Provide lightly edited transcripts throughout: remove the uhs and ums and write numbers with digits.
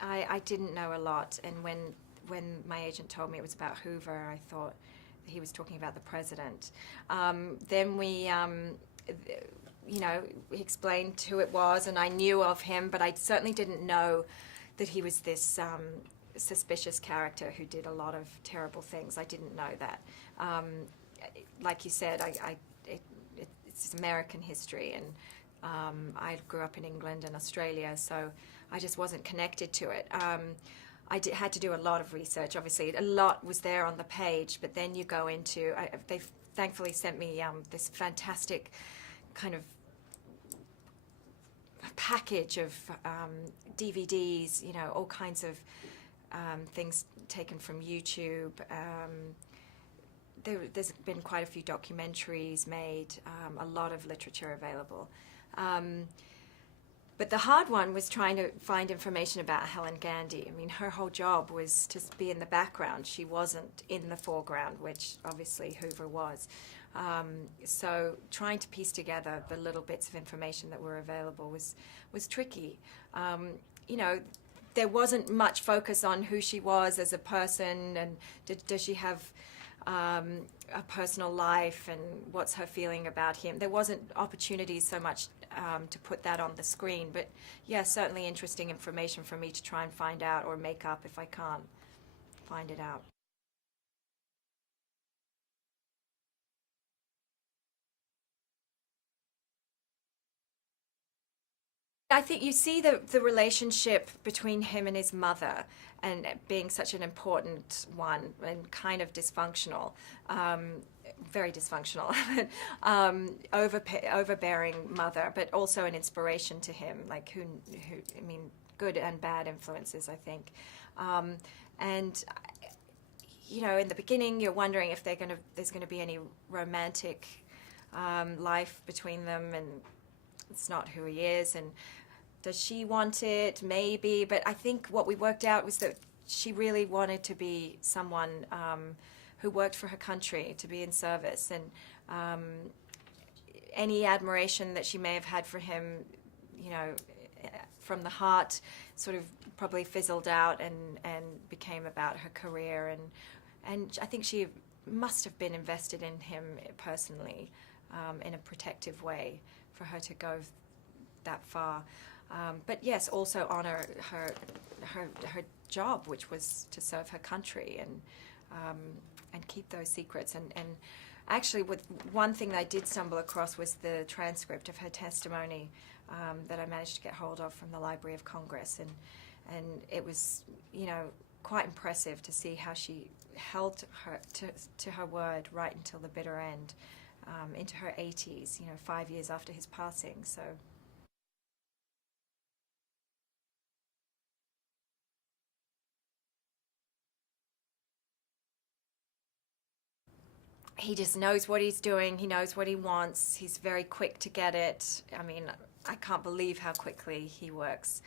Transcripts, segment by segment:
I didn't know a lot, and when my agent told me it was about Hoover, I thought he was talking about the president. Then we, you know, he explained who it was, and I knew of him, but I certainly didn't know that he was this suspicious character who did a lot of terrible things. I didn't know that. Like you said, it's American history, and I grew up in England and Australia, so I just wasn't connected to it. Had to do a lot of research, obviously. A lot was there on the page, but then you go into, they thankfully sent me this fantastic kind of package of DVDs, you know, all kinds of things taken from YouTube. There's been quite a few documentaries made, a lot of literature available. But the hard one was trying to find information about Helen Gandy. I mean, her whole job was to be in the background. She wasn't in the foreground, which obviously Hoover was. So trying to piece together the little bits of information that were available was tricky. You know, there wasn't much focus on who she was as a person, and does she have a personal life, and what's her feeling about him. There wasn't opportunities so much to put that on the screen, but yeah, certainly interesting information for me to try and find out or make up if I can't find it out. I think you see the relationship between him and his mother, and being such an important one and kind of dysfunctional, very dysfunctional, overbearing mother, but also an inspiration to him, like who I mean, good and bad influences, I think. And you know, in the beginning, you're wondering if there's gonna be any romantic life between them, and it's not who he is, and does she want it? Maybe, but I think what we worked out was that she really wanted to be someone who worked for her country, to be in service, and any admiration that she may have had for him, you know, from the heart, sort of probably fizzled out and became about her career, and I think she must have been invested in him personally, in a protective way for her to go that far. But yes, also honor her job, which was to serve her country, and keep those secrets. And actually, with one thing that I did stumble across was the transcript of her testimony that I managed to get hold of from the Library of Congress, and it was, you know, quite impressive to see how she held her to her word right until the bitter end, into her 80s, you know, 5 years after his passing. So. He just knows what he's doing. He knows what he wants. He's very quick to get it. I mean, I can't believe how quickly he works.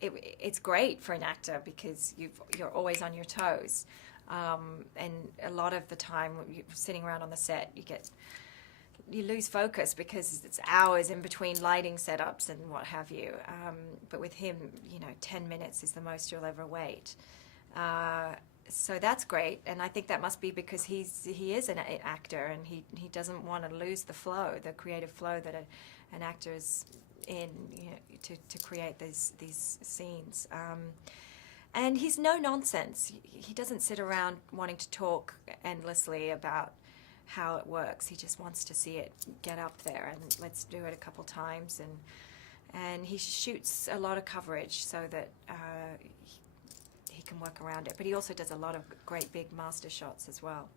It's great for an actor because you're always on your toes. And a lot of the time, when you're sitting around on the set, you lose focus because it's hours in between lighting setups and what have you. But with him, you know, 10 minutes is the most you'll ever wait. So that's great, and I think that must be because he is an actor, and he doesn't want to lose the flow, the creative flow that an actor is in, you know, to create these scenes. And he's no nonsense. He doesn't sit around wanting to talk endlessly about how it works. He just wants to see it get up there, and let's do it a couple times. And he shoots a lot of coverage so that he can work around it. But he also does a lot of great big master shots as well.